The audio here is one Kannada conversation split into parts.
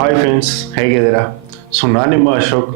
ಹಾಯ್ ಫ್ರೆಂಡ್ಸ್ ಹೇಗಿದ್ದೀರಾ? ಸೊ ನಾನು ನಿಮ್ಮ ಅಶೋಕ್.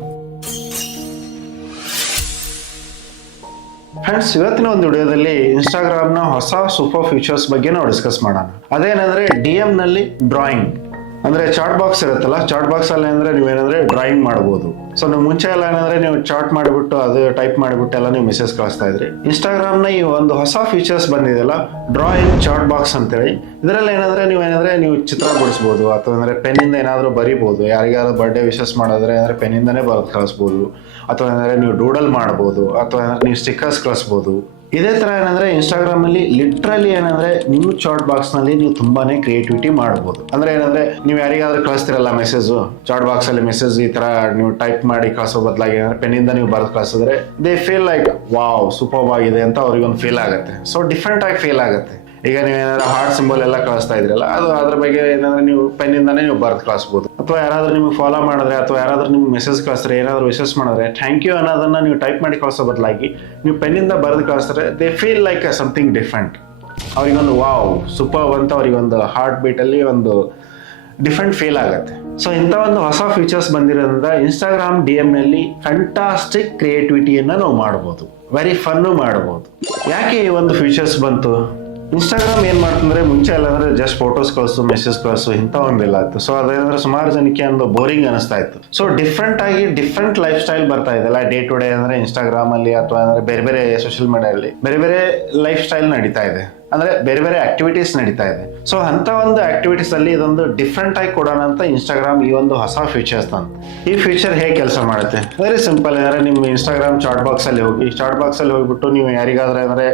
ಫ್ರೆಂಡ್ಸ್ ಇವತ್ತಿನ ಒಂದು ವಿಡಿಯೋದಲ್ಲಿ ಇನ್ಸ್ಟಾಗ್ರಾಮ್ನ ಹೊಸ ಸೂಪರ್ ಫೀಚರ್ಸ್ ಬಗ್ಗೆ ನಾವು ಡಿಸ್ಕಸ್ ಮಾಡೋಣ. ಅದೇನಂದ್ರೆ ಡಿ ನಲ್ಲಿ ಡ್ರಾಯಿಂಗ್ ಅಂದ್ರೆ ಚಾರ್ಟ್ ಬಾಕ್ಸ್ ಇರುತ್ತಲ್ಲ ಚಾರ್ಟ್ ಬಾಕ್ಸ್ ಅಲ್ಲಿ ಅಂದ್ರೆ ನೀವೇನಂದ್ರೆ ಡ್ರಾಯಿಂಗ್ ಮಾಡ್ಬೋದು. ಸೊ ನೀವು ಮುಂಚೆ ಎಲ್ಲ ಏನಂದ್ರೆ ನೀವು ಚಾರ್ಟ್ ಮಾಡಿಬಿಟ್ಟು ಅದು ಟೈಪ್ ಮಾಡಿಬಿಟ್ಟು ಎಲ್ಲ ನೀವು ಮೆಸೇಜ್ ಕಳಿಸ್ತಾ ಇದ್ರಿ. ಇನ್ಸ್ಟಾಗ್ರಾಮ್ನ ಈ ಒಂದು ಹೊಸ ಫೀಚರ್ಸ್ ಬಂದಿದೆಯಲ್ಲ ಡ್ರಾಯಿಂಗ್ ಚಾರ್ಟ್ ಬಾಕ್ಸ್ ಅಂತೇಳಿ. ಇದರಲ್ಲಿ ಏನಂದ್ರೆ ನೀವು ಏನಂದ್ರೆ ನೀವು ಚಿತ್ರ ಬಿಡಿಸ್ಬೋದು, ಅಥವಾ ಅಂದ್ರೆ ಪೆನ್ನಿಂದ ಏನಾದರೂ ಬರಿಬೋದು. ಯಾರಿಗಾದ್ರೂ ಬರ್ಡೇ ವಿಶಸ್ ಮಾಡಿದ್ರೆ ಅಂದ್ರೆ ಪೆನ್ನಿಂದನೇ ಬರೆದು ಕಳಿಸ್ಬೋದು. ಅಥವಾ ಏನಂದ್ರೆ ನೀವು ಡೂಡಲ್ ಮಾಡ್ಬೋದು, ಅಥವಾ ನೀವು ಸ್ಟಿಕ್ಕರ್ಸ್ ಕಳಿಸ್ಬೋದು. ಇದೇ ಥರ ಏನಂದ್ರೆ ಇನ್ಸ್ಟಾಗ್ರಾಮಲ್ಲಿ ಲಿಟ್ರಲಿ ಏನಂದ್ರೆ ನೀವು ಚಾಟ್ ಬಾಕ್ಸ್ನಲ್ಲಿ ನೀವು ತುಂಬಾನೇ ಕ್ರಿಯೇಟಿವಿಟಿ ಮಾಡ್ಬೋದು. ಅಂದ್ರೆ ಏನಂದ್ರೆ ನೀವು ಯಾರಿಗಾದ್ರೂ ಕಳಿಸ್ತಿರಲ್ಲ ಮೆಸೇಜ್ ಚಾಟ್ ಬಾಕ್ಸ್ ಅಲ್ಲಿ ಮೆಸೇಜ್ ಈ ತರ ನೀವು ಟೈಪ್ ಮಾಡಿ ಕಳಿಸೋ ಬದಲಾಗಿ ಏನಂದ್ರೆ ಪೆನ್ನಿಂದ ನೀವು ಬರೆದು ಕಳಿಸಿದ್ರೆ they feel like wow super ಆಗಿದೆ ಅಂತ ಅವ್ರಿಗೆ ಒಂದು ಫೀಲ್ ಆಗುತ್ತೆ ಸೊ ಡಿಫ್ರೆಂಟಾಗಿ ಫೀಲ್ ಆಗುತ್ತೆ. ಈಗ ಏನಾದ್ರು ಹಾರ್ಟ್ ಸಿಂಬಲ್ ಎಲ್ಲ ಕಳಿಸ್ತಾ ಇದ್ರಲ್ಲ, ಅದು ಅದ್ರ ಬಗ್ಗೆ ಏನಂದ್ರೆ ನೀವು ಪೆನ್ನಿಂದಾನೇ ನೀವು ಬರೆದು ಕಳಿಸ್ಬೋದು. ಅಥವಾ ಯಾರಾದ್ರೂ ನಿಮ್ಗೆ ಫಾಲೋ ಮಾಡಿದ್ರೆ, ಅಥವಾ ಯಾರಾದ್ರೂ ನಿಮ್ಗೆ ಮೆಸೇಜ್ ಕಳಿಸ್ತಾರೆ ಏನಾದರೂ ವಿಶೇಷ ಮಾಡಿದ್ರೆ ಥ್ಯಾಂಕ್ ಯು ಅನ್ನೋದನ್ನ ನೀವು ಟೈಪ್ ಮಾಡಿ ಕಳಿಸೋ ಬದಲಾಗಿ, ನೀವು ಪೆನ್ನಿಂದ ಬರೆದು ಕಳಿಸ್ತಾರೆ they feel like something different ಅವರಿಗೊಂದು ವಾವ್ ಸೂಪರ್ ಅಂತ ಅವರಿಗೊಂದು ಹಾರ್ಟ್ ಬೀಟಲ್ಲಿ ಒಂದು ಡಿಫ್ರೆಂಟ್ ಫೀಲ್ ಆಗುತ್ತೆ. ಸೊ ಇಂಥ ಒಂದು ಹೊಸ ಫೀಚರ್ಸ್ ಬಂದಿರೋದ್ರಿಂದ ಇನ್ಸ್ಟಾಗ್ರಾಮ್ ಡಿ ಎಂ ನಲ್ಲಿ ಫ್ಯಾಂಟಾಸ್ಟಿಕ್ ಕ್ರಿಯೇಟಿವಿಟಿಯನ್ನ ನಾವು ಮಾಡ್ಬೋದು. ವೆರಿ ಫನ್ನು ಮಾಡ್ಬೋದು. ಯಾಕೆ ಈ ಒಂದು ಫೀಚರ್ಸ್ ಬಂತು? ಇನ್ಸ್ಟಾಗ್ರಾಮ್ ಏನ್ ಮಾಡ್ತಂದ್ರೆ ಮುಂಚೆ ಎಲ್ಲ ಅಂದ್ರೆ ಜಸ್ಟ್ ಫೋಟೋಸ್ ಕಳಿಸು ಮೆಸೇಜ್ ಕಳಿಸು, ಇಂಥ ಒಂದಿಲ್ಲ ಇತ್ತು ಸೊ ಅದೇನಂದ್ರೆ ಸುಮಾರು ಜನಕ್ಕೆ ಒಂದು ಬೋರಿಂಗ್ ಅನಿಸ್ತಾ ಇತ್ತು. ಸೊ ಡಿಫ್ರೆಂಟ್ ಆಗಿ ಡಿಫ್ರೆಂಟ್ ಲೈಫ್ ಸ್ಟೈಲ್ ಬರ್ತಾ ಇದೆಲ್ಲ ಡೇ ಟು ಡೇ ಅಂದ್ರೆ ಇನ್ಸ್ಟಾಗ್ರಾಮ್ ಅಲ್ಲಿ ಅಥವಾ ಅಂದ್ರೆ ಬೇರೆ ಬೇರೆ ಸೋಷಿಯಲ್ ಮೀಡಿಯಾದಲ್ಲಿ ಬೇರೆ ಬೇರೆ ಲೈಫ್ ಸ್ಟೈಲ್ ನಡೀತಾ ಇದೆ. ಅಂದ್ರೆ ಬೇರೆ ಬೇರೆ ಆಕ್ಟಿವಿಟೀಸ್ ನಡೀತಾ ಇದೆ. ಸೊ ಅಂತ ಒಂದು ಆಕ್ಟಿವಿಟೀಸ್ ಅಲ್ಲಿ ಇದೊಂದು ಡಿಫ್ರೆಂಟ್ ಆಗಿ ಕೊಡೋಣ ಅಂತ ಇನ್ಸ್ಟಾಗ್ರಾಮ್ ಈ ಒಂದು ಹೊಸ ಫೀಚರ್ಸ್ ತಂದು. ಈ ಫೀಚರ್ ಹೇಗೆ ಕೆಲಸ ಮಾಡುತ್ತೆ? ವೆರಿ ಸಿಂಪಲ್ ಏನಾದ್ರೆ ನಿಮ್ಮ ಇನ್ಸ್ಟಾಗ್ರಾಮ್ ಚಾಟ್ ಬಾಕ್ಸ್ ಅಲ್ಲಿ ಹೋಗಿ ಚಾಟ್ ಬಾಕ್ಸ್ ಅಲ್ಲಿ ಹೋಗ್ಬಿಟ್ಟು ನೀವು ಯಾರಿಗಾದ್ರೆ ಅಂದ್ರೆ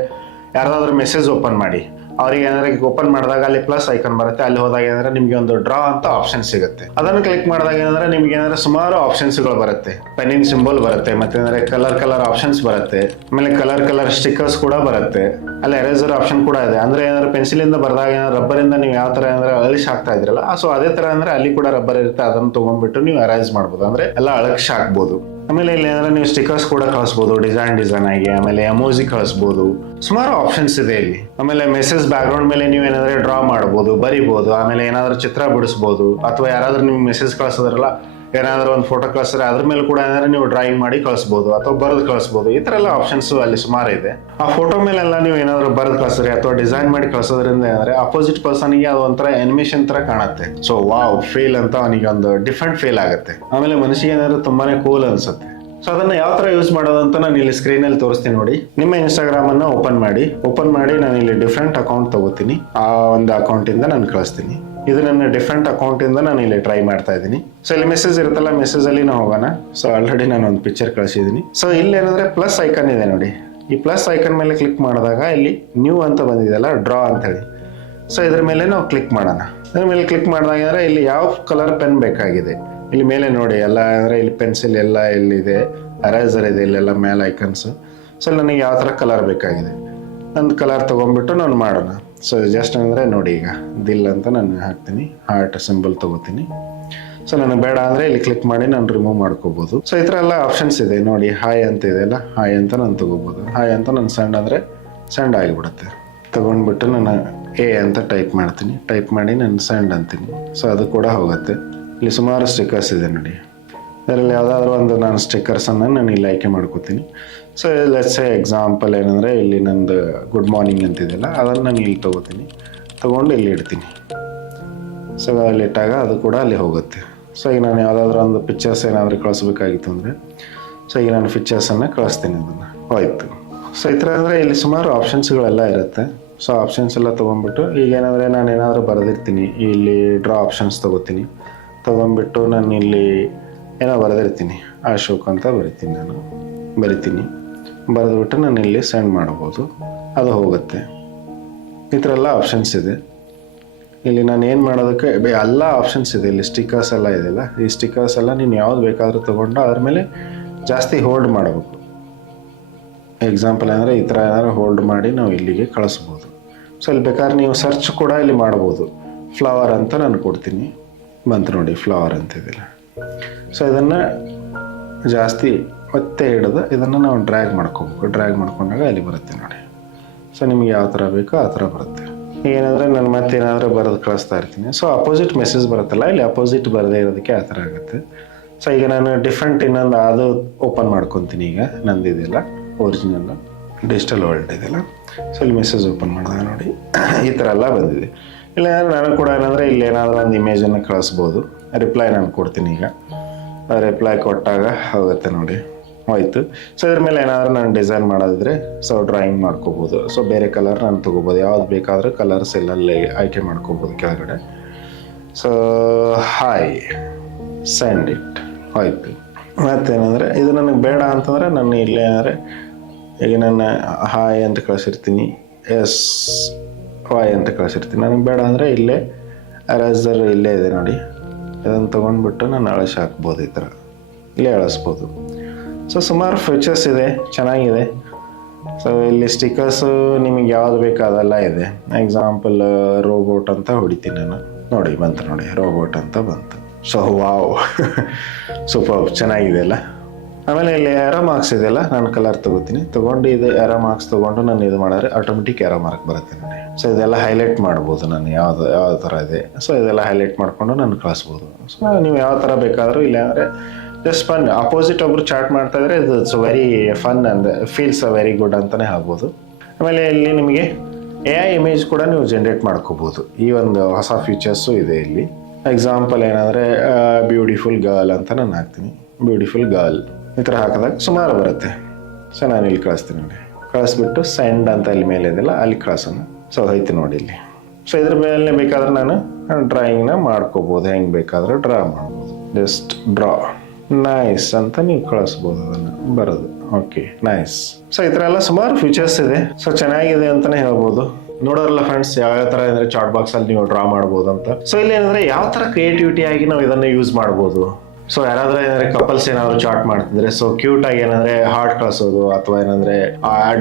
ಯಾರ್ದಾದ್ರು ಮೆಸೇಜ್ ಓಪನ್ ಮಾಡಿ. ಅವ್ರಿಗೆ ಏನಾದ್ರೆ ಓಪನ್ ಮಾಡಿದಾಗ ಅಲ್ಲಿ ಪ್ಲಸ್ ಐಕನ್ ಬರುತ್ತೆ, ಅಲ್ಲಿ ಹೋದಾಗ ಏನಂದ್ರೆ ನಿಮ್ಗೆ ಒಂದು ಡ್ರಾ ಅಂತ ಆಪ್ಷನ್ ಸಿಗುತ್ತೆ. ಅದನ್ನು ಕ್ಲಿಕ್ ಮಾಡಿದಾಗ ಏನಂದ್ರೆ ನಿಮ್ಗೆ ಏನಾದ್ರೆ ಸುಮಾರು ಆಪ್ಷನ್ಸ್ಗಳು ಬರುತ್ತೆ. ಪೆನ್ನಿನ್ ಸಿಂಬಲ್ ಬರುತ್ತೆ, ಮತ್ತೆ ಅಂದ್ರೆ ಕಲರ್ ಕಲರ್ ಆಪ್ಷನ್ಸ್ ಬರುತ್ತೆ. ಆಮೇಲೆ ಕಲರ್ ಕಲರ್ ಸ್ಟಿಕ್ಕರ್ಸ್ ಕೂಡ ಬರುತ್ತೆ. ಅಲ್ಲಿ ಎರೇಸರ್ ಆಪ್ಷನ್ ಕೂಡ ಇದೆ. ಅಂದ್ರೆ ಏನಾದ್ರೆ ಪೆನ್ಸಿಲ್ ಇಂದ ಬರೆದಾಗ ಏನಾದ್ರೆ ರಬ್ಬರ್ ಇಂದ ನೀವು ಯಾವ ತರ ಅಂದ್ರೆ ಅಳಿಸ್ ಹಾಕ್ತಾ ಇದ್ರಲ್ಲ ಸೊ ಅದೇ ತರ ಅಂದ್ರೆ ಅಲ್ಲಿ ಕೂಡ ರಬ್ಬರ್ ಇರುತ್ತೆ, ಅದನ್ನ ತಗೊಂಡ್ಬಿಟ್ಟು ನೀವು ಅರೈಸ್ ಮಾಡ್ಬೋದು. ಅಂದ್ರೆ ಎಲ್ಲ ಅಳಕ್ಷ ಹಾಕ್ಬೋದು ಆಮೇಲೆ ಇಲ್ಲಿ ನೀವು ಸ್ಟಿಕರ್ಸ್ ಕೂಡ ಕಳಿಸ್ಬೋದು ಡಿಸೈನ್ ಡಿಸೈನ್ ಆಗಿ, ಆಮೇಲೆ ಎಮೋಜಿ ಕಳಿಸ್ಬೋದು. ಸುಮಾರು ಆಪ್ಷನ್ಸ್ ಇದೆ ಇಲ್ಲಿ. ಆಮೇಲೆ ಮೆಸೇಜ್ ಬ್ಯಾಕ್ಗ್ರೌಂಡ್ ಮೇಲೆ ನೀವು ಏನಾದ್ರೆ ಡ್ರಾ ಮಾಡ್ಬೋದು, ಬರಿಬೋದು, ಆಮೇಲೆ ಏನಾದ್ರೂ ಚಿತ್ರ ಬಿಡಿಸ್ಬೋದು, ಅಥವಾ ಯಾರಾದ್ರೂ ನಿಮ್ಗೆ ಮೆಸೇಜ್ ಕಳಿಸೋದ್ರಲ್ಲ ಏನಾದ್ರೂ ಒಂದು ಫೋಟೋ ಕಳಿಸಿದ್ರೆ ಅದ್ರ ಮೇಲೆ ಕೂಡ ಏನಾದ್ರೆ ನೀವು ಡ್ರಾಯಿಂಗ್ ಮಾಡಿ ಕಳಿಸ್ಬೋದು, ಅಥವಾ ಬರೆದು ಕಳಿಸ್ಬೋದು, ಈ ಥರ ಎಲ್ಲ ಆಪ್ಷನ್ಸ್ ಅಲ್ಲಿ ಸುಮಾರು ಇದೆ. ಆ ಫೋಟೋ ಮೇಲೆಲ್ಲ ನೀವು ಏನಾದ್ರು ಬರೆದು ಕಳಿಸಿದ್ರೆ ಅಥವಾ ಡಿಸೈನ್ ಮಾಡಿ ಕಳಿಸೋದ್ರಿಂದ ಏನಂದ್ರೆ ಅಪೋಸಿಟ್ ಪರ್ಸನ್ಗೆ ಅದು ಒಂಥರ ಅನಿಮೇಷನ್ ತರ ಕಾಣುತ್ತೆ. ಸೊ ವಾವ್ ಫೀಲ್ ಅಂತ ಅವನಿಗೆ ಒಂದು ಡಿಫ್ರೆಂಟ್ ಫೀಲ್ ಆಗುತ್ತೆ. ಆಮೇಲೆ ಮನಸ್ಸಿಗೆ ಏನಾದ್ರು ತುಂಬಾನೇ ಕೂಲ್ ಅನ್ಸುತ್ತೆ. ಸೊ ಅದನ್ನ ಯಾವ ತರ ಯೂಸ್ ಮಾಡೋದು ಅಂತ ನಾನು ಇಲ್ಲಿ ಸ್ಕ್ರೀನ್ ಅಲ್ಲಿ ತೋರಿಸ್ತೀನಿ ನೋಡಿ. ನಿಮ್ಮ ಇನ್ಸ್ಟಾಗ್ರಾಮ್ ಅನ್ನ ಓಪನ್ ಮಾಡಿ. ಓಪನ್ ಮಾಡಿ ನಾನು ಇಲ್ಲಿ ಡಿಫ್ರೆಂಟ್ ಅಕೌಂಟ್ ತಗೋತೀನಿ. ಆ ಒಂದು ಅಕೌಂಟ್ ಇಂದ ನಾನು ಕಳಿಸ್ತೀನಿ. ಇದು ನನ್ನ ಡಿಫ್ರೆಂಟ್ ಅಕೌಂಟ್ ಇಂದ ನಾನು ಇಲ್ಲಿ ಟ್ರೈ ಮಾಡ್ತಾ ಇದ್ದೀನಿ. ಸೊ ಇಲ್ಲಿ ಮೆಸೇಜ್ ಇರುತ್ತಲ್ಲ ಮೆಸೇಜ್ ಅಲ್ಲಿ ನಾವು ಹೋಗೋಣ. ಸೊ ಆಲ್ರೆಡಿ ನಾನು ಒಂದು ಪಿಕ್ಚರ್ ಕಳಿಸಿದ್ದೀನಿ. ಸೊ ಇಲ್ಲಿ ಏನಂದ್ರೆ ಪ್ಲಸ್ ಐಕನ್ ಇದೆ ನೋಡಿ. ಈ ಪ್ಲಸ್ ಐಕನ್ ಮೇಲೆ ಕ್ಲಿಕ್ ಮಾಡಿದಾಗ ಇಲ್ಲಿ ನ್ಯೂ ಅಂತ ಬಂದಿದೆಯಲ್ಲ ಡ್ರಾ ಅಂತ ಹೇಳಿ. ಸೊ ಇದ್ರ ಮೇಲೆ ನಾವು ಕ್ಲಿಕ್ ಮಾಡೋಣ. ಇದ್ರ ಮೇಲೆ ಕ್ಲಿಕ್ ಮಾಡಿದಾಗ ಅಂದರೆ ಇಲ್ಲಿ ಯಾವ ಕಲರ್ ಪೆನ್ ಬೇಕಾಗಿದೆ. ಇಲ್ಲಿ ಮೇಲೆ ನೋಡಿ, ಎಲ್ಲ ಅಂದರೆ ಇಲ್ಲಿ ಪೆನ್ಸಿಲ್ ಎಲ್ಲ ಇಲ್ಲಿದೆ ಅರೇಸರ್ ಇದೆ, ಇಲ್ಲೆಲ್ಲ ಮೇಲೆ ಐಕನ್ಸ್ ಸೊ ನನಗೆ ಯಾವ ಥರ ಕಲರ್ ಬೇಕಾಗಿದೆ. ಒಂದು ಕಲರ್ ತೊಗೊಂಡ್ಬಿಟ್ಟು ನಾನು ಮಾಡೋಣ. ಸೊ ಜಸ್ಟ್ ಅಂದರೆ ನೋಡಿ ಈಗ. ದಿಲ್ ಅಂತ ನಾನು ಹಾಕ್ತೀನಿ. Heart symbol ತೊಗೋತೀನಿ. ಸೊ ನನಗೆ ಬೇಡ ಅಂದರೆ ಇಲ್ಲಿ ಕ್ಲಿಕ್ ಮಾಡಿ ನಾನು ರಿಮೂವ್ ಮಾಡ್ಕೋಬೋದು. ಸೊ ಈ ಥರ ಎಲ್ಲ ಆಪ್ಷನ್ಸ್ ಇದೆ. ನೋಡಿ ಹಾಯ್ ಅಂತ ಇದೆ ಅಲ್ಲ? ಹಾಯ್ ಅಂತ ನಾನು ತೊಗೋಬೋದು. ಹಾಯ್ ಅಂತ ನಾನು ಸೆಂಡ್ ಅಂದರೆ ಸೆಂಡ್ ಆಗಿಬಿಡುತ್ತೆ. ತೊಗೊಂಡ್ಬಿಟ್ಟು ನಾನು ಎ ಅಂತ ಟೈಪ್ ಮಾಡ್ತೀನಿ. ಟೈಪ್ ಮಾಡಿ ನಾನು ಸೆಂಡ್ ಅಂತೀನಿ. ಸೊ ಅದು ಕೂಡ ಹೋಗುತ್ತೆ. ಇಲ್ಲಿ ಸುಮಾರು ಸ್ಟಿಕ್ಕರ್ಸ್ ಇದೆ ನೋಡಿ. ಅದರಲ್ಲಿ ಯಾವುದಾದ್ರೂ ಒಂದು ನಾನು ಸ್ಟಿಕ್ಕರ್ಸನ್ನು ನಾನು ಇಲ್ಲಿ ಆಯ್ಕೆ ಮಾಡ್ಕೋತೀನಿ. ಸೊ ಲೆಟ್ಸ್ ಎಕ್ಸಾಂಪಲ್ ಏನಂದರೆ ಇಲ್ಲಿ ನಂದು ಗುಡ್ ಮಾರ್ನಿಂಗ್ ಅಂತಿದೆಯಲ್ಲ, ಅದನ್ನು ನಾನು ಇಲ್ಲಿ ತೊಗೋತೀನಿ. ತೊಗೊಂಡು ಇಲ್ಲಿ ಇಡ್ತೀನಿ. ಸೊ ಅಲ್ಲಿ ಇಟ್ಟಾಗ ಅದು ಕೂಡ ಅಲ್ಲಿ ಹೋಗುತ್ತೆ. ಸೊ ಈಗ ನಾನು ಯಾವುದಾದ್ರೂ ಒಂದು ಪಿಕ್ಚರ್ಸ್ ಏನಾದರೂ ಕಳಿಸ್ಬೇಕಾಗಿತ್ತು ಅಂದರೆ ಸೊ ಈಗ ನಾನು ಪಿಕ್ಚರ್ಸನ್ನು ಕಳಿಸ್ತೀನಿ ಅದನ್ನು. ಹೋಯ್ತು. ಸೊ ಈ ಥರ ಅಂದರೆ ಇಲ್ಲಿ ಸುಮಾರು ಆಪ್ಷನ್ಸ್ಗಳೆಲ್ಲ ಇರುತ್ತೆ. ಸೊ ಆಪ್ಷನ್ಸ್ ಎಲ್ಲ ತೊಗೊಂಡ್ಬಿಟ್ಟು, ಈಗ ಏನಂದರೆ ನಾನು ಏನಾದರೂ ಬರೆದಿರ್ತೀನಿ. ಇಲ್ಲಿ ಡ್ರಾ ಆಪ್ಷನ್ಸ್ ತೊಗೋತೀನಿ. ತೊಗೊಂಡ್ಬಿಟ್ಟು ನಾನು ಇಲ್ಲಿ ಏನೋ ಬರೆದಿರ್ತೀನಿ. ಅಶೋಕ್ ಅಂತ ಬರಿತೀನಿ ನಾನು. ಬರಿತೀನಿ. ಬರೆದ್ಬಿಟ್ಟು ನಾನು ಇಲ್ಲಿ ಸೆಂಡ್ ಮಾಡ್ಬೋದು. ಅದು ಹೋಗುತ್ತೆ. ಈ ಥರ ಎಲ್ಲ ಆಪ್ಷನ್ಸ್ ಇದೆ. ಇಲ್ಲಿ ನಾನು ಏನು ಮಾಡೋದಕ್ಕೆ ಎಲ್ಲ ಆಪ್ಷನ್ಸ್ ಇದೆ. ಇಲ್ಲಿ ಸ್ಟಿಕ್ಕರ್ಸ್ ಎಲ್ಲ ಇದೆಯಲ್ಲ, ಈ ಸ್ಟಿಕ್ಕರ್ಸ್ ಎಲ್ಲ ನೀನು ಯಾವ್ದು ಬೇಕಾದರೂ ತೊಗೊಂಡು ಅದ್ರ ಮೇಲೆ ಜಾಸ್ತಿ ಹೋಲ್ಡ್ ಮಾಡಬೇಕು. ಎಕ್ಸಾಂಪಲ್ ಅಂದರೆ ಈ ಥರ ಏನಾದ್ರು ಹೋಲ್ಡ್ ಮಾಡಿ ನಾವು ಇಲ್ಲಿಗೆ ಕಳಿಸ್ಬೋದು. ಸೊ ಇಲ್ಲಿ ಬೇಕಾದ್ರೆ ನೀವು ಸರ್ಚ್ ಕೂಡ ಇಲ್ಲಿ ಮಾಡ್ಬೋದು. ಫ್ಲವರ್ ಅಂತ ನಾನು ಕೊಡ್ತೀನಿ. ಬಂತು ನೋಡಿ ಫ್ಲವರ್ ಅಂತಿದ್ದಿಲ್ಲ ಸೊ ಇದನ್ನು ಜಾಸ್ತಿ ಮತ್ತೆ ಹಿಡಿದು ಇದನ್ನು ನಾವು ಡ್ರ್ಯಾಗ್ ಮಾಡ್ಕೋಬೇಕು. ಡ್ರ್ಯಾಗ್ ಮಾಡ್ಕೊಂಡಾಗ ಅಲ್ಲಿ ಬರುತ್ತೆ ನೋಡಿ. ಸೊ ನಿಮಗೆ ಯಾವ ಥರ ಬೇಕೋ ಆ ಥರ ಬರುತ್ತೆ. ಏನಂದ್ರೆ ನಾನು ಮತ್ತೆ ಏನಾದರೂ ಬರೆದು ಕಳಿಸ್ತಾ ಇರ್ತೀನಿ. ಸೊ ಅಪೋಸಿಟ್ ಮೆಸೇಜ್ ಬರುತ್ತಲ್ಲ, ಇಲ್ಲಿ ಅಪೋಸಿಟ್ ಬರದೇ ಇರೋದಕ್ಕೆ ಆ ಥರ ಆಗುತ್ತೆ. ಸೊ ಈಗ ನಾನು ಡಿಫ್ರೆಂಟ್ ಇನ್ನೊಂದು ಅದು ಓಪನ್ ಮಾಡ್ಕೊತೀನಿ ಈಗ. ನಂದಿದೆಲ್ಲ ಒರಿಜಿನಲ್ ಡಿಜಿಟಲ್ ವರ್ಲ್ಡ್ ಇದೆಲ್ಲ ಸೊ ಇಲ್ಲಿ ಮೆಸೇಜ್ ಓಪನ್ ಮಾಡಿದಾಗ ನೋಡಿ. ಈ ಥರ ಎಲ್ಲ ಬಂದಿದೆ. ಇಲ್ಲ ನಾನು ಕೂಡ ಏನಂದರೆ ಇಲ್ಲಿ ಏನಾದರೂ ಒಂದು ಇಮೇಜನ್ನು ಕಳಿಸ್ಬೋದು. ರಿಪ್ಲೈ ನಾನು ಕೊಡ್ತೀನಿ ಈಗ. ರಿಪ್ಲೈ ಕೊಟ್ಟಾಗ ಹೋಗುತ್ತೆ ನೋಡಿ. ಹೋಯ್ತು. ಸೊ ಇದ್ರ ಮೇಲೆ ಏನಾದರೂ ನಾನು ಡಿಸೈನ್ ಮಾಡೋದಿದ್ರೆ ಸೊ ಡ್ರಾಯಿಂಗ್ ಮಾಡ್ಕೋಬೋದು. ಸೊ ಬೇರೆ ಕಲರ್ ನಾನು ತೊಗೋಬೋದು. ಯಾವ್ದು ಬೇಕಾದರೂ ಕಲರ್ಸ್ ಎಲ್ಲಲ್ಲಿ ಆಯ್ಕೆ ಮಾಡ್ಕೋಬೋದು ಕೆಳಗಡೆ. ಸೊ ಹಾಯ್ ಸೆಂಡ್ ಇಟ್ ಹೋಯ್ತು. ಮತ್ತೇನಂದರೆ, ಇದು ನನಗೆ ಬೇಡ ಅಂತಂದರೆ ನಾನು ಇಲ್ಲೇ ಅಂದರೆ, ಈಗ ನಾನು ಹಾಯ್ ಅಂತ ಕಳಿಸಿರ್ತೀನಿ ಎಸ್ ವಾಯ್ ಅಂತ ಕಳಿಸಿರ್ತೀನಿ. ನನಗೆ ಬೇಡ ಅಂದರೆ ಇಲ್ಲೇ ಅರೇಸರ್ ಇಲ್ಲೇ ಇದೆ ನೋಡಿ. ಇದನ್ನು ತೊಗೊಂಡ್ಬಿಟ್ಟು ನಾನು ಅಳಿಸಿ ಹಾಕ್ಬೋದು ಈ ಥರ. ಇಲ್ಲೇ ಅಳಿಸ್ಬೋದು. ಸೊ ಸುಮಾರು ಫೀಚರ್ಸ್ ಇದೆ, ಚೆನ್ನಾಗಿದೆ. ಸೊ ಇಲ್ಲಿ ಸ್ಟಿಕರ್ಸು ನಿಮಗೆ ಯಾವ್ದು ಬೇಕು ಅದೆಲ್ಲ ಇದೆ. ಎಕ್ಸಾಂಪಲ್ ರೋಬೋಟ್ ಅಂತ ಹೊಡಿತೀನಿ ನಾನು. ನೋಡಿ, ಬಂತು ನೋಡಿ ರೋಬೋಟ್ ಅಂತ ಬಂತು. ಸೊ ವಾವ್ ಸೂಪರ್ ಚೆನ್ನಾಗಿದೆ ಅಲ್ಲ? ಆಮೇಲೆ ಇಲ್ಲಿ ಎರೋ ಮಾರ್ಕ್ಸ್ ಇದೆಯಲ್ಲ ನಾನು ಕಲರ್ ತಗೋತೀನಿ. ತಗೊಂಡು ಇದು ಎರೋ ಮಾರ್ಕ್ಸ್ ತೊಗೊಂಡು ನಾನು ಇದು ಮಾಡಿದ್ರೆ ಆಟೋಮೆಟಿಕ್ ಎರೋ ಮಾರ್ಕ್ ಬರುತ್ತೆ ನನಗೆ. ಸೊ ಇದೆಲ್ಲ ಹೈಲೈಟ್ ಮಾಡ್ಬೋದು ನಾನು, ಯಾವ್ದು ಯಾವ ಥರ ಇದೆ. ಸೊ ಇದೆಲ್ಲ ಹೈಲೈಟ್ ಮಾಡಿಕೊಂಡು ನಾನು ಕಳಿಸ್ಬೋದು ಸೊ ನೀವು ಯಾವ ಥರ ಬೇಕಾದರೂ ಇಲ್ಲ ಅಂದರೆ ಜಸ್ಟ್ ಫನ್ ಅಪೋಸಿಟ್ ಒಬ್ರು ಚಾಟ್ ಮಾಡ್ತಾ ಇದ್ರೆ ಇದು it's very fun and feels very good ಅಂತಲೇ ಆಗ್ಬೋದು ಆಮೇಲೆ ಇಲ್ಲಿ ನಿಮಗೆ ಎ ಐ ಇಮೇಜ್ ಕೂಡ ನೀವು ಜನ್ರೇಟ್ ಮಾಡ್ಕೋಬೋದು. ಈ ಒಂದು ಹೊಸ ಫೀಚರ್ಸು ಇದೆ ಇಲ್ಲಿ. ಎಕ್ಸಾಂಪಲ್ ಏನಂದರೆ ಬ್ಯೂಟಿಫುಲ್ ಗರ್ಲ್ ಅಂತ ನಾನು ಹಾಕ್ತೀನಿ. ಬ್ಯೂಟಿಫುಲ್ ಗರ್ಲ್ ಈ ಥರ ಹಾಕಿದಾಗ ಸುಮಾರು ಬರುತ್ತೆ. ಸೊ ನಾನು ಇಲ್ಲಿ ಕಳಿಸ್ತೀನಿ ನೋಡಿ. ಕಳಿಸ್ಬಿಟ್ಟು ಸೆಂಡ್ ಅಂತ ಇಲ್ಲಿ ಮೇಲೆ ಇದೆಯಲ್ಲ, ಅಲ್ಲಿ ಕಳಿಸೋಣ. ಸೊ ಅದೈತೆ ನೋಡಿ ಇಲ್ಲಿ. ಸೊ ಇದ್ರ ಮೇಲೆ ಬೇಕಾದ್ರೆ ನಾನು ಡ್ರಾಯಿಂಗ್ನ ಮಾಡ್ಕೋಬೋದು. ಹೆಂಗೆ ಬೇಕಾದರೂ ಡ್ರಾ ಮಾಡ್ಬೋದು. ಜಸ್ಟ್ ಡ್ರಾ ನೈಸ್ ಅಂತ ನೀವು ಕಳಿಸ್ಬೋದು ಅದನ್ನು. ಬರೋದು. ಓಕೆ ನೈಸ್ ಸೊ ಈ ಥರ ಎಲ್ಲ ಸುಮಾರು ಫೀಚರ್ಸ್ ಇದೆ. ಸೊ ಚೆನ್ನಾಗಿದೆ ಅಂತಾನೆ ಹೇಳ್ಬೋದು. ನೋಡೋರಲ್ಲ ಫ್ರೆಂಡ್ಸ್ ಯಾವ ಥರ ಅಂದರೆ ಚಾಟ್ ಬಾಕ್ಸ್ ಅಲ್ಲಿ ನೀವು ಡ್ರಾ ಮಾಡ್ಬೋದು ಅಂತ. ಸೊ ಇಲ್ಲಿ ಏನಂದ್ರೆ ಯಾವ ಥರ ಕ್ರಿಯೇಟಿವಿಟಿ ಆಗಿ ನಾವು ಇದನ್ನ ಯೂಸ್ ಮಾಡ್ಬೋದು? ಸೊ ಯಾರಾದ್ರೂ ಏನಾದ್ರೆ ಕಪಲ್ಸ್ ಏನಾದ್ರು ಚಾಟ್ ಮಾಡ್ತಿದ್ರೆ ಸೊ ಕ್ಯೂಟ್ ಆಗಿ ಏನಂದ್ರೆ ಹಾರ್ಟ್ ಕಳಿಸೋದು ಅಥವಾ ಏನಂದ್ರೆ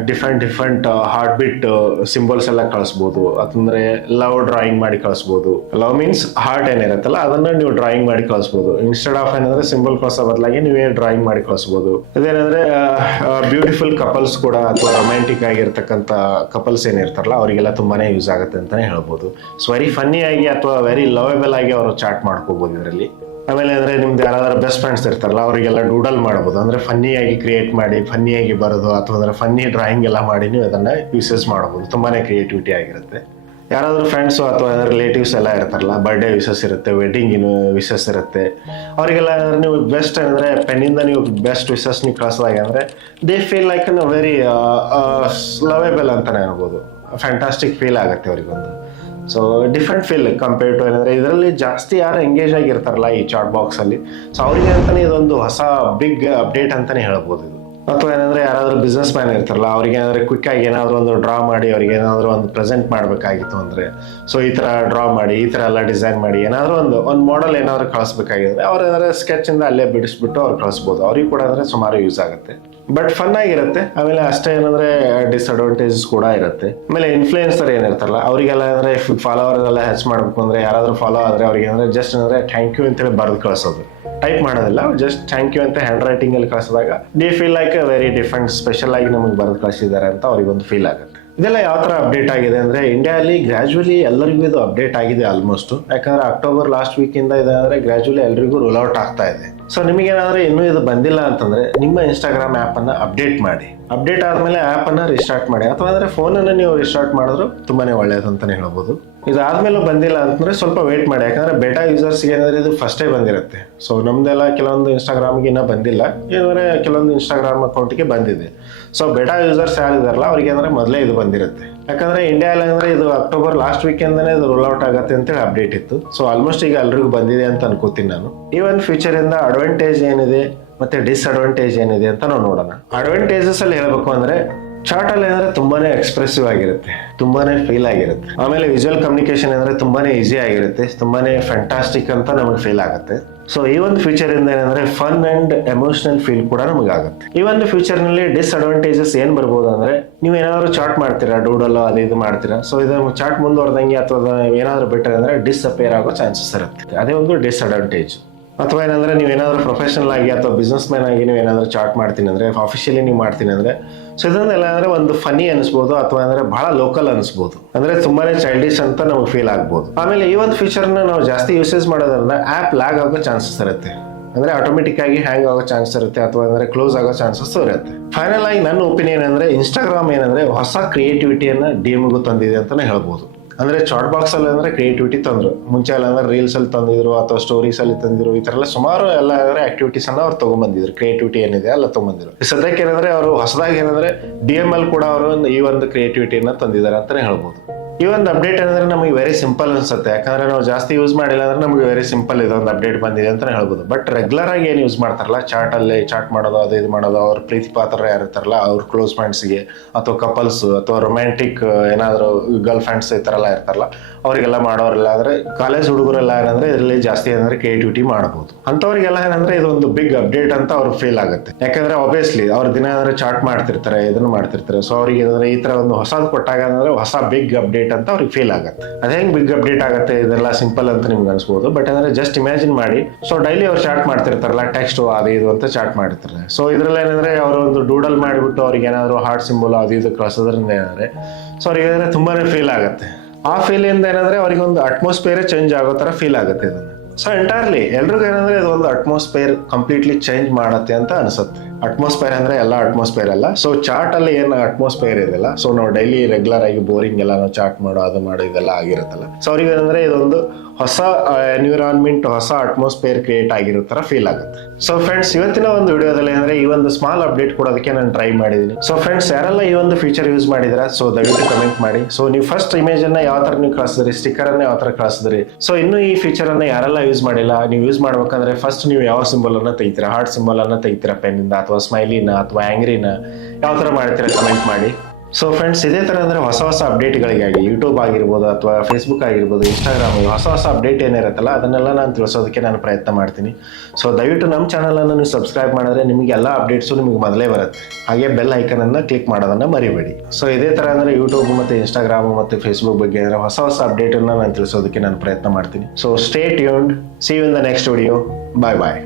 different different heart bit symbols ಎಲ್ಲ ಕಳಿಸ್ಬೋದು. ಅಂತಂದ್ರೆ ಲವ್ ಡ್ರಾಯಿಂಗ್ ಮಾಡಿ ಕಳಿಸ್ಬೋದು. ಲವ್ ಮೀನ್ಸ್ ಹಾರ್ಟ್ ಏನಿರುತ್ತಲ್ಲ, ಅದನ್ನ ನೀವು ಡ್ರಾಯಿಂಗ್ ಮಾಡಿ ಕಳಿಸ್ಬೋದು. ಇನ್ಸ್ಟೆಡ್ ಆಫ್ ಏನಂದ್ರೆ ಸಿಂಬಲ್ ಕಳಿಸೋ ಬದಲಾಗಿ ನೀವೇ ಡ್ರಾಯಿಂಗ್ ಮಾಡಿ ಕಳಿಸ್ಬೋದು. ಇದೇನಂದ್ರೆ ಬ್ಯೂಟಿಫುಲ್ ಕಪಲ್ಸ್ ಕೂಡ ಅಥವಾ ರೊಮ್ಯಾಂಟಿಕ್ ಆಗಿರ್ತಕ್ಕಂಥ ಕಪಲ್ಸ್ ಏನಿರ್ತಾರಲ್ಲ, ಅವರಿಗೆಲ್ಲ ತುಂಬಾನೇ ಯೂಸ್ ಆಗುತ್ತೆ ಅಂತಾನೆ ಹೇಳ್ಬೋದು. ಸೊ ವೆರಿ ಫನ್ನಿ ಆಗಿ ಅಥವಾ ವೆರಿ ಲವೇಬಲ್ ಆಗಿ ಅವರು ಚಾಟ್ ಮಾಡ್ಕೋಬಹುದು ಇದರಲ್ಲಿ. ಆಮೇಲೆ ಅಂದ್ರೆ ನಿಮ್ದು ಯಾರಾದ್ರೂ ಬೆಸ್ಟ್ ಫ್ರೆಂಡ್ಸ್ ಇರ್ತಾರಲ್ಲ, ಅವರಿಗೆಲ್ಲ ಡೂಡಲ್ ಮಾಡ್ಬೋದು. ಅಂದ್ರೆ ಫನ್ನಿಯಾಗಿ ಕ್ರಿಯೇಟ್ ಮಾಡಿ ಫನ್ನಿಯಾಗಿ ಬರೋದು ಅಥವಾ ಅಂದ್ರೆ ಫನ್ನಿ ಡ್ರಾಯಿಂಗ್ ಎಲ್ಲ ಮಾಡಿ ನೀವು ಅದನ್ನ ಯೂಸಸ್ ಮಾಡ್ಬೋದು. ತುಂಬಾನೇ ಕ್ರಿಯೇಟಿವಿಟಿ ಆಗಿರುತ್ತೆ. ಯಾರಾದ್ರೂ ಫ್ರೆಂಡ್ಸು ಅಥವಾ ರಿಲೇಟಿವ್ಸ್ ಎಲ್ಲ ಇರ್ತಾರಲ್ಲ ಬರ್ಡೇ ವಿಶಸ್ ಇರುತ್ತೆ ವೆಡ್ಡಿಂಗ್ ವಿಶಸ್ ಇರುತ್ತೆ. ಅವರಿಗೆಲ್ಲ ನೀವು ಬೆಸ್ಟ್ ಅಂದ್ರೆ ಪೆನ್ನಿಂದ ನೀವು ಬೆಸ್ಟ್ ವಿಶಸ್ ನೀವು ಕಳಿಸಿದಾಗ ಅಂದ್ರೆ they feel like very lovable ಅಂತಾನೆ ಹೇಳ್ಬೋದು. ಫ್ಯಾಂಟಾಸ್ಟಿಕ್ ಫೀಲ್ ಆಗುತ್ತೆ ಅವರಿಗೊಂದು. So different feel compare to ಏನಂದ್ರೆ ಇದರಲ್ಲಿ ಜಾಸ್ತಿ ಯಾರು ಎಂಗೇಜ್ ಆಗಿರ್ತಾರಲ್ಲ ಈ ಚಾಟ್ ಬಾಕ್ಸ್ ಅಲ್ಲಿ. ಸೊ ಅವರಿಗೆ ಅಂತಾನೆ ಇದೊಂದು ಹೊಸ ಬಿಗ್ ಅಪ್ಡೇಟ್ ಅಂತಾನೆ ಹೇಳ್ಬೋದು ಇದು. ಅಥವಾ ಏನಂದ್ರೆ ಯಾರಾದರೂ ಬಿಸ್ನೆಸ್ ಮ್ಯಾನ್ ಇರ್ತಾರಲ್ಲ, ಅವ್ರಿಗೆ ಏನಾದ್ರೆ ಕ್ವಿಕ್ ಆಗಿ ಏನಾದ್ರು ಒಂದು ಡ್ರಾ ಮಾಡಿ, ಅವ್ರಿಗೆ ಏನಾದರೂ ಒಂದು ಪ್ರೆಸೆಂಟ್ ಮಾಡಬೇಕಾಗಿತ್ತು ಅಂದ್ರೆ. ಸೊ ಈ ತರ ಡ್ರಾ ಮಾಡಿ, ಈ ತರ ಎಲ್ಲ ಡಿಸೈನ್ ಮಾಡಿ, ಏನಾದರೂ ಒಂದು ಒಂದು ಮಾಡಲ್ ಏನಾದರೂ ಕಳಿಸ್ಬೇಕಾಗಿದ್ರೆ ಅವ್ರು ಏನಾದ್ರೆ ಸ್ಕೆಚ್ ಇಂದ ಅಲ್ಲೇ ಬಿಡಿಸ್ಬಿಟ್ಟು ಅವ್ರು ಕಳಿಸ್ಬೋದು. ಅವ್ರಿಗೆ ಕೂಡ ಅಂದ್ರೆ ಸುಮಾರು ಯೂಸ್ ಆಗುತ್ತೆ. ಬಟ್ ಫನ್ ಆಗಿರುತ್ತೆ. ಆಮೇಲೆ ಅಷ್ಟೇ ಏನಂದ್ರೆ ಡಿಸ್ಅಡ್ವಾಂಟೇಜಸ್ ಕೂಡ ಇರುತ್ತೆ. ಆಮೇಲೆ ಇನ್ಫ್ಲುಯೆನ್ಸರ್ ಏನಿರ್ತಾರಲ್ಲ, ಅವರಿಗೆಲ್ಲ ಅಂದ್ರೆ ಫಾಲೋವರ್ ಎಲ್ಲ ಹೆಚ್ಚು ಮಾಡ್ಬೇಕು ಅಂದ್ರೆ ಯಾರಾದ್ರೂ ಫಾಲೋ ಆದ್ರೆ ಅವ್ರಿಗೆ ಅಂದ್ರೆ ಜಸ್ಟ್ ಅಂದ್ರೆ ಥ್ಯಾಂಕ್ ಯು ಅಂತೇಳಿ ಬರೆದು ಕಳಿಸೋದು. ಟೈಪ್ ಮಾಡೋದಿಲ್ಲ ಜಸ್ಟ್ ಥ್ಯಾಂಕ್ ಯು ಅಂತ ಹ್ಯಾಂಡ್ ರೈಟಿಂಗ್ ಅಲ್ಲಿ ಕಳಿಸಿದಾಗ they feel like very different special ಆಗಿ ನಮಗೆ ಬರೆದು ಕಳಿಸಿದ್ದಾರೆ ಅಂತ ಅವ್ರಿಗೊಂದು ಫೀಲ್ ಆಗುತ್ತೆ. ಇದೆಲ್ಲ ಯಾವ ಥರ ಅಪ್ಡೇಟ್ ಆಗಿದೆ ಅಂದರೆ ಇಂಡಿಯಾದಲ್ಲಿ ಗ್ರ್ಯಾಜುವಲಿ ಎಲ್ಲರಿಗೂ ಇದು ಅಪ್ಡೇಟ್ ಆಗಿದೆ ಆಲ್ಮೋಸ್ಟ್ ಯಾಕಂದ್ರೆ ಅಕ್ಟೋಬರ್ ಲಾಸ್ಟ್ ವೀಕ್ ಇಂದ ಅಂದರೆ ಗ್ರ್ಯಾಜುವಲಿ ಎಲ್ರಿಗೂ ರೂಲ್ ಔಟ್ ಆಗ್ತಾ ಇದೆ. ಸೊ ನಿಮಗೇನಾದ್ರೆ ಇನ್ನೂ ಇದು ಬಂದಿಲ್ಲ ಅಂತಂದ್ರೆ ನಿಮ್ಮ ಇನ್ಸ್ಟಾಗ್ರಾಮ್ ಆ್ಯಪನ್ನು ಅಪ್ಡೇಟ್ ಮಾಡಿ. ಅಪ್ಡೇಟ್ ಆದ್ಮೇಲೆ ಆ್ಯಪನ್ನು ರಿಸ್ಟಾರ್ಟ್ ಮಾಡಿ. ಅಥವಾ ಅಂದ್ರೆ ಫೋನ್ ಅನ್ನ ನೀವು ರಿಸ್ಟಾರ್ಟ್ ಮಾಡಿದ್ರು ತುಂಬಾನೇ ಒಳ್ಳೇದು ಅಂತಾನೆ ಹೇಳ್ಬೋದು. ಇದಾದ್ಮೇಲೂ ಬಂದಿಲ್ಲ ಅಂತಂದ್ರೆ ಸ್ವಲ್ಪ ವೇಟ್ ಮಾಡಿ. ಯಾಕಂದ್ರೆ ಬೆಟಾ ಯೂಸರ್ಸ್ಗೆ ಏನಂದ್ರೆ ಇದು ಫಸ್ಟೇ ಬಂದಿರುತ್ತೆ. ಸೊ ನಮ್ದೆಲ್ಲ ಕೆಲವೊಂದು ಇನ್ಸ್ಟಾಗ್ರಾಮ್ಗೆ ಇನ್ನೂ ಬಂದಿಲ್ಲ. ಏನಂದ್ರೆ ಕೆಲವೊಂದು ಇನ್ಸ್ಟಾಗ್ರಾಮ್ ಅಕೌಂಟ್ಗೆ ಬಂದಿದೆ. ಸೊ ಬೆಟಾ ಯೂಸರ್ಸ್ ಯಾರಿದಾರಲ್ಲ ಅವ್ರಿಗೆ ಅಂದ್ರೆ ಮೊದಲೇ ಇದು ಬಂದಿರುತ್ತೆ. ಯಾಕಂದ್ರೆ ಇಂಡಿಯಾದಲ್ಲಿ ಅಂದ್ರೆ ಇದು ಅಕ್ಟೋಬರ್ ಲಾಸ್ಟ್ ವೀಕೆಂದನೇ ಇದು ರೋಲ್ ಔಟ್ ಆಗುತ್ತೆ ಅಂತೇಳಿ ಅಪ್ಡೇಟ್ ಇತ್ತು. ಸೊ ಆಲ್ಮೋಸ್ಟ್ ಈಗ ಎಲ್ರಿಗೂ ಬಂದಿದೆ ಅಂತ ಅನ್ಕೋತೀನಿ ನಾನು. ಈ ಒಂದು ಇಂದ ಅಡ್ವಾಂಟೇಜ್ ಏನಿದೆ ಮತ್ತೆ ಡಿಸ್ಅಡ್ವಾಂಟೇಜ್ ಏನಿದೆ ಅಂತ ನಾವು ನೋಡೋಣ. ಅಡ್ವಾಂಟೇಜಸ್ ಅಲ್ಲಿ ಹೇಳ್ಬೇಕು ಅಂದ್ರೆ ಚಾರ್ಟ್ ಅಲ್ಲಿ ಅಂದ್ರೆ ತುಂಬಾನೇ ಎಕ್ಸ್ಪ್ರೆಸಿವ್ ಆಗಿರುತ್ತೆ, ತುಂಬಾನೇ ಫೀಲ್ ಆಗಿರುತ್ತೆ. ಆಮೇಲೆ ವಿಜುವಲ್ ಕಮ್ಯುನಿಕೇಶನ್ ಅಂದ್ರೆ ತುಂಬಾನೇ ಈಸಿ ಆಗಿರುತ್ತೆ, ತುಂಬಾನೇ ಫ್ಯಾಂಟಾಸ್ಟಿಕ್ ಅಂತ ನಮಗೆ ಫೀಲ್ ಆಗುತ್ತೆ. ಸೊ ಈ ಒಂದು ಫ್ಯೂಚರ್ ಇಂದ ಏನಂದ್ರೆ ಫನ್ ಅಂಡ್ ಎಮೋಷನಲ್ ಫೀಲ್ ಕೂಡ ನಮಗೆ ಆಗುತ್ತೆ ಈ ಒಂದು ಫ್ಯೂಚರ್ನಲ್ಲಿ ಡಿಸ್ಅಡ್ವಾಂಟೇಜಸ್ ಏನ್ ಬರ್ಬೋದು ಅಂದ್ರೆ, ನೀವು ಏನಾದ್ರು ಚಾಟ್ ಮಾಡ್ತೀರಾ ಡೂಡಲ್ಲೋ ಅದು ಇದು ಮಾಡ್ತೀರಾ? ಸೊ ಇದು ಚಾಟ್ ಮುಂದುವರೆದಂಗೆ ಅಥವಾ ಏನಾದ್ರು ಬೆಟರ್ ಅಂದ್ರೆ ಡಿಸ್ಅಪೇರ್ ಆಗೋ ಚಾನ್ಸಸ್ ಇರುತ್ತೆ. ಅದೇ ಒಂದು ಡಿಸ್ಅಡ್ವಾಂಟೇಜ್ ಅಥವಾ ಏನಂದ್ರೆ ನೀವೇನಾದ್ರೂ ಪ್ರೊಫೆಷನಲ್ ಆಗಿ ಅಥವಾ ಬಿಸ್ನೆಸ್ ಮ್ಯಾನ್ ಆಗಿ ನೀವೇನಾದ್ರೂ ಚಾರ್ಟ್ ಮಾಡ್ತೀನಿ ಅಂದ್ರೆ ಆಫಿಷಿಯಲಿ ನೀವು ಮಾಡ್ತೀನಿ ಅಂದ್ರೆ ಸೊ ಇದನ್ನೆಲ್ಲ ಅಂದ್ರೆ ಒಂದು ಫನಿ ಅನಿಸ್ಬೋದು ಅಥವಾ ಅಂದ್ರೆ ಬಹಳ ಲೋಕಲ್ ಅನಿಸ್ಬೋದು. ಅಂದ್ರೆ ತುಂಬಾನೇ ಚೈಲ್ಡಿಶ್ ಅಂತ ನಮಗೆ ಫೀಲ್ ಆಗ್ಬೋದು. ಆಮೇಲೆ ಈ ಒಂದು ಫೀಚರ್ನ ನಾವು ಜಾಸ್ತಿ ಯೂಸೇಜ್ ಮಾಡೋದ್ರಿಂದ ಆ್ಯಪ್ ಲ್ಯಾಗ್ ಆಗೋ ಚಾನ್ಸಸ್ ಇರುತ್ತೆ. ಅಂದ್ರೆ ಆಟೋಮೆಟಿಕ್ ಆಗಿ ಹ್ಯಾಂಗ್ ಆಗೋ ಚಾನ್ಸ್ ಇರುತ್ತೆ ಅಥವಾ ಅಂದ್ರೆ ಕ್ಲೋಸ್ ಆಗೋ ಚಾನ್ಸಸ್ ಇರುತ್ತೆ. ಫೈನಲ್ ಆಗಿ ನನ್ನ ಒಪಿನಿಯನ್ ಅಂದ್ರೆ ಇನ್ಸ್ಟಾಗ್ರಾಮ್ ಏನಂದ್ರೆ ಹೊಸ ಕ್ರಿಯೇಟಿವಿಟಿಯನ್ನ ಡಿಎಂಗೂ ತಂದಿದೆ ಅಂತಾನೆ ಹೇಳ್ಬೋದು. ಅಂದ್ರೆ ಶಾರ್ಟ್ ಬಾಕ್ಸ್ ಅಲ್ಲಿ ಅಂದ್ರೆ ಕ್ರಿಯೇಟಿವಿಟಿ ತಂದ್ರು. ಮುಂಚೆ ಎಲ್ಲ ಅಂದ್ರೆ ರೀಲ್ಸ್ ಅಲ್ಲಿ ತಂದಿದ್ರು, ಅಥವಾ ಸ್ಟೋರೀಸ್ ಅಲ್ಲಿ ತಂದಿದ್ರು, ಈ ತರ ಎಲ್ಲ ಸುಮಾರು ಎಲ್ಲ ಅಂದ್ರೆ ಆಕ್ಟಿವಿಟೀಸ್ ಅನ್ನ ಅವ್ರು ತಗೊಂಡ್ಬಂದಿದ್ರು ಕ್ರಿಯೇಟಿವಿಟಿ ಏನಿದೆ ಅಲ್ಲ ತಗೊಂಡ್ಬಂದಿದ್ರು ಸದ್ಯಕ್ಕೆ ಏನಂದ್ರೆ ಅವರು ಹೊಸದಾಗಿ ಏನಂದ್ರೆ ಡಿ ಎಂ ಎಲ್ ಕೂಡ ಅವರು ಈ ಒಂದು ಕ್ರಿಯೇಟಿವಿಟಿಯನ್ನ ತಂದಿದ್ದಾರೆ ಅಂತಾನೆ ಹೇಳ್ಬೋದು. ಈ ಒಂದು ಅಪ್ಡೇಟ್ ಏನಂದ್ರೆ ನಮಗೆ ವೆರಿ ಸಿಂಪಲ್ ಅನ್ಸುತ್ತೆ. ಯಾಕಂದ್ರೆ ನಾವು ಜಾಸ್ತಿ ಯೂಸ್ ಮಾಡಿಲ್ಲ ಅಂದ್ರೆ ನಮಗೆ ವೆರಿ ಸಿಂಪಲ್ ಇದೆ ಒಂದು ಅಪ್ಡೇಟ್ ಬಂದಿದೆ ಅಂತ ಹೇಳ್ಬೋದು. ಬಟ್ ರೆಗ್ಯುಲರ್ ಆಗಿ ಏನು ಯೂಸ್ ಮಾಡ್ತಾರಲ್ಲ ಚಾಟ್ ಅಲ್ಲಿ ಚಾಟ್ ಮಾಡೋದು, ಅದು ಇದು ಮಾಡೋದು, ಅವ್ರ ಪ್ರೀತಿ ಪಾತ್ರ ಯಾರು ಇರ್ತಾರಲ್ಲ, ಅವ್ರ ಕ್ಲೋಸ್ ಫ್ರೆಂಡ್ಸ್ಗೆ ಅಥವಾ ಕಪಲ್ಸ್ ಅಥವಾ ರೊಮ್ಯಾಂಟಿಕ್ ಏನಾದ್ರು ಗರ್ಲ್ ಫ್ರೆಂಡ್ಸ್ ಈ ಇರ್ತಾರಲ್ಲ, ಅವರಿಗೆಲ್ಲ ಮಾಡೋರೆಲ್ಲ ಅಂದ್ರೆ ಕಾಲೇಜ್ ಹುಡುಗರೆಲ್ಲ ಏನಂದ್ರೆ ಇದರಲ್ಲಿ ಜಾಸ್ತಿ ಏನಂದ್ರೆ ಕ್ರಿಯೇಟಿವಿಟಿ ಮಾಡಬಹುದು ಅಂಥವ್ರಿಗೆಲ್ಲ ಏನಂದ್ರೆ ಇದೊಂದು ಬಿಗ್ ಅಪ್ಡೇಟ್ ಅಂತ ಅವ್ರು ಫೀಲ್ ಆಗುತ್ತೆ. ಯಾಕಂದ್ರೆ ಆಬ್ವಿಯಸ್ಲಿ ಅವ್ರ ದಿನ ಏನಾದ್ರೆ ಚಾಟ್ ಮಾಡ್ತಿರ್ತಾರೆ, ಇದನ್ನು ಮಾಡ್ತಿರ್ತಾರೆ. ಸೊ ಅವ್ರಿಗೆ ಏನಂದ್ರೆ ಈ ತರ ಒಂದು ಹೊಸದು ಕೊಟ್ಟಾಗ ಅಂದ್ರೆ ಹೊಸ ಬಿಗ್ ಅಪ್ಡೇಟ್ ಅಂತ ಅವ್ರಿಗೆ ಫೀಲ್ ಆಗುತ್ತೆ. ಅದ ಹೆಂಗ್ ಬಿಗ್ ಅಪ್ಡೇಟ್ ಆಗುತ್ತೆ? ಇದೆಲ್ಲ ಸಿಂಪಲ್ ಅಂತ ನಿಮ್ಗೆ ಅನ್ಸ್ಬೋದು. ಬಟ್ ಅಂದ್ರೆ ಜಸ್ಟ್ ಇಮ್ಯಾಜಿನ್ ಮಾಡಿ. ಸೊ ಡೈಲಿ ಅವ್ರು ಚಾಟ್ ಮಾಡ್ತಿರ್ತಾರಲ್ಲ ಟೆಕ್ಸ್ಟ್ ಅದು ಇದು ಅಂತ ಚಾಟ್ ಮಾಡ್ತಿರ್ತಾರೆ. ಸೊ ಇದ್ರಲ್ಲಿ ಏನಂದ್ರೆ ಅವರು ಒಂದು ಡೂಡಲ್ ಮಾಡಿಬಿಟ್ಟು ಅವ್ರಿಗೆ ಏನಾದ್ರು ಹಾರ್ಟ್ ಸಿಂಬಲ್ ಅದು ಇದು ಕಳ್ಸೋದ್ರಿಂದ ಏನಾದ್ರೆ ಸೊ ಅವ್ರಿಗೆ ಏನಂದ್ರೆ ತುಂಬಾನೇ ಫೀಲ್ ಆಗುತ್ತೆ. ಆ ಫೀಲ್ ಇಂದ ಏನಂದ್ರೆ ಅವ್ರಿಗೆ ಒಂದು ಅಟ್ಮಾಸ್ಫಿಯರ್ ಚೇಂಜ್ ಆಗೋ ತರ ಫೀಲ್ ಆಗುತ್ತೆ ಇದನ್ನ. ಸೊ ಎಂಟೈರ್ಲಿ ಎಲ್ರಿಗೂ ಏನಂದ್ರೆ ಇದು ಒಂದು ಅಟ್ಮಾಸ್ಫಿಯರ್ ಕಂಪ್ಲೀಟ್ಲಿ ಚೇಂಜ್ ಮಾಡತ್ತೆ ಅಂತ ಅನ್ಸುತ್ತೆ. ಅಟ್ಮಾಸ್ಫಿಯರ್ ಅಂದ್ರೆ ಎಲ್ಲ ಅಟ್ಮಾಸ್ಫಿಯರ್ ಅಲ್ಲ. ಸೊ ಚಾರ್ಟ್ ಅಲ್ಲಿ ಏನು ಅಟ್ಮಾಸ್ಫಿಯರ್ ಇದೆಲ್ಲ. ಸೊ ನಾವು ಡೈಲಿ ರೆಗ್ಯುಲರ್ ಆಗಿ ಬೋರಿಂಗ್ ಎಲ್ಲ ನಾವು ಚಾರ್ಟ್ ಮಾಡೋ, ಅದು ಮಾಡೋ ಇದೆಲ್ಲ ಆಗಿರುತ್ತಲ್ಲ. ಸೊ ಅವ್ರಿಗೆ ಏನಂದ್ರೆ ಇದೊಂದು ಹೊಸ ಎನ್ವಿರಾನ್ಮೆಂಟ್ ಹೊಸ ಅಟ್ಮಾಸ್ಫಿಯರ್ ಕ್ರಿಯೇಟ್ ಆಗಿರೋ ತರ ಫೀಲ್ ಆಗುತ್ತೆ. ಸೊ ಫ್ರೆಂಡ್ಸ್ ಇವತ್ತಿನ ಒಂದು ವಿಡಿಯೋದಲ್ಲಿ ಅಂದ್ರೆ ಈ ಒಂದು ಸ್ಮಾಲ್ ಅಪ್ಡೇಟ್ ಕೊಡೋದಕ್ಕೆ ನಾನು ಟ್ರೈ ಮಾಡಿದೀನಿ ಸೊ ಫ್ರೆಂಡ್ಸ್ ಯಾರೆಲ್ಲ ಈ ಒಂದು ಫೀಚರ್ ಯೂಸ್ ಮಾಡಿದ್ರೆ ಸೊ ದಯವಿಟ್ಟು ಕಮೆಂಟ್ ಮಾಡಿ. ಸೊ ನೀವು ಫಸ್ಟ್ ಇಮೇಜ್ ಅನ್ನ ಯಾವ ತರ ನೀವು ಕಳಿಸಿದ್ರಿ ಸ್ಟಿಕ್ಕರ್ ಅನ್ನ ಯಾವ ತರ ಕಳಿಸಿದ್ರಿ ಸೊ ಇನ್ನು ಈ ಫೀಚರ್ ಅನ್ನ ಯಾರೆಲ್ಲ ಯೂಸ್ ಮಾಡಿಲ್ಲ, ನೀವು ಯೂಸ್ ಮಾಡ್ಬೇಕಂದ್ರೆ ಫಸ್ಟ್ ನೀವು ಯಾವ ಸಿಂಬಲ್ ಅನ್ನ ತೆಗಿತೀರಾ? ಹಾರ್ಟ್ ಸಿಂಬಲ್ ಅನ್ನ ತೆಗಿತೀರಾ ಪೆನ್ನಿಂದ ಅಥವಾ ಸ್ಮೈಲಿನ ಅಥವಾ ಆಂಗ್ರಿನ ಯಾವ ಥರ ಮಾಡ್ತೀರಾ ಕಮೆಂಟ್ ಮಾಡಿ. ಸೊ ಫ್ರೆಂಡ್ಸ್ ಇದೇ ಥರ ಅಂದ್ರೆ ಹೊಸ ಹೊಸ ಅಪ್ಡೇಟ್ಗಳಿಗಾಗಿ ಯೂಟ್ಯೂಬ್ ಆಗಿರ್ಬೋದು ಅಥವಾ ಫೇಸ್ಬುಕ್ ಆಗಿರ್ಬೋದು ಇನ್ಸ್ಟಾಗ್ರಾಮ್ ಹೊಸ ಹೊಸ ಅಪ್ಡೇಟ್ ಏನಿರುತ್ತಲ್ಲ, ಅದನ್ನೆಲ್ಲ ನಾನು ತಿಳಿಸೋದಕ್ಕೆ ನಾನು ಪ್ರಯತ್ನ ಮಾಡ್ತೀನಿ. ಸೊ ದಯವಿಟ್ಟು ನಮ್ಮ ಚಾನಲನ್ನು ನೀವು ಸಬ್ಸ್ಕ್ರೈಬ್ ಮಾಡಿದ್ರೆ ನಿಮಗೆ ಎಲ್ಲ ಅಪ್ಡೇಟ್ಸು ನಿಮಗೆ ಮೊದಲೇ ಬರುತ್ತೆ. ಹಾಗೆ ಬೆಲ್ ಐಕನನ್ನು ಕ್ಲಿಕ್ ಮಾಡೋದನ್ನ ಮರಿಬೇಡಿ. ಸೊ ಇದೇ ಥರ ಅಂದ್ರೆ ಯೂಟ್ಯೂಬ್ ಮತ್ತೆ ಇನ್ಸ್ಟಾಗ್ರಾಮ್ ಮತ್ತೆ ಫೇಸ್ಬುಕ್ ಬಗ್ಗೆ ಅಂದರೆ ಹೊಸ ಹೊಸ ಅಪ್ಡೇಟ್ ಅನ್ನ ನಾನು ತಿಳಿಸೋದಕ್ಕೆ ನಾನು ಪ್ರಯತ್ನ ಮಾಡ್ತೀನಿ. So stay tuned see in the next video bye bye